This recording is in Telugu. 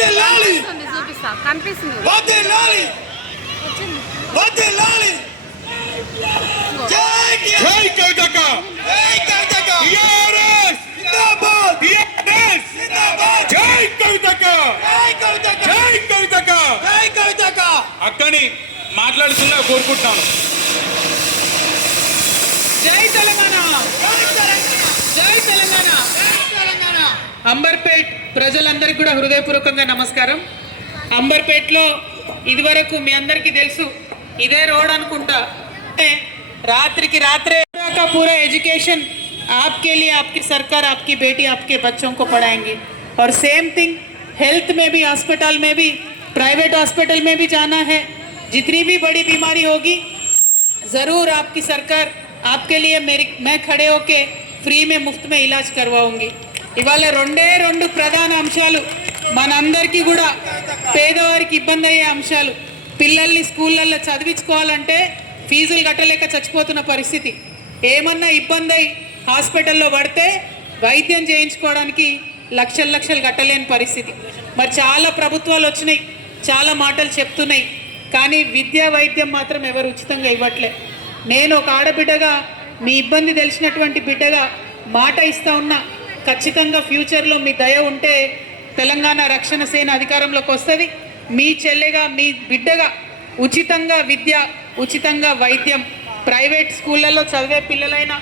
వదిలాలి చూపిస్తా కనిపిస్తుంది వదిలాలి వదిలాలి జై జై కవితక్క జై కవితక్క టిఆర్ఎస్ జిందాబాద్ టిఆర్ఎస్ జిందాబాద్ జై కవితక్క జై కవితక్క జై కవితక్క జై కవితక్క అక్కని మాట్లాడుతున్నా కోరుకుంటున్నాను. జై తెలంగాణ జై తెలంగాణ జై తెలంగాణ. జై తెలంగాణ అంబర్పేట్ ప్రజలందరికీ కూడా హృదయపూర్వకంగా నమస్కారం. అంబర్పేట్లో ఇదివరకు మీ అందరికీ తెలుసు ఇదే రోడ్ అనుకుంటా. రాత్రికి రాత్రే का पूरा एजुकेशन आपके लिए आपकी सरकार आपकी बेटी आपके बच्चों को पढ़ाएंगी. और सेम थिंग हेल्थ में भी हॉस्पिटल में भी प्राइवेट हॉस्पिटल में भी जाना है. जितनी भी बड़ी बीमारी होगी ज़रूर आपकी सरकार आपके लिए मैं खड़े होके फ्री में मुफ्त में इलाज करवाऊंगी. ఇవాళ రెండు ప్రధాన అంశాలు మనందరికీ కూడా పేదవారికి ఇబ్బంది అయ్యే అంశాలు. పిల్లల్ని స్కూళ్ళల్లో చదివించుకోవాలంటే ఫీజులు కట్టలేక చచ్చిపోతున్న పరిస్థితి. ఏమన్నా ఇబ్బంది అయి హాస్పిటల్లో పడితే వైద్యం చేయించుకోవడానికి లక్షలు కట్టలేని పరిస్థితి. మరి చాలా ప్రభుత్వాలు వచ్చినాయి, చాలా మాటలు చెప్తున్నాయి, కానీ విద్యా వైద్యం మాత్రం ఎవరు ఉచితంగా ఇవ్వట్లే. నేను ఒక ఆడబిడ్డగా మీ ఇబ్బంది తెలిసినటువంటి బిడ్డగా మాట ఇస్తా ఉన్నా, ఖచ్చితంగా ఫ్యూచర్లో మీ దయ ఉంటే తెలంగాణ రక్షణ సేన అధికారంలోకి వస్తుంది. మీ చెల్లెగా మీ బిడ్డగా ఉచితంగా విద్య ఉచితంగా వైద్యం ప్రైవేట్ స్కూళ్ళల్లో చదివే పిల్లలైనా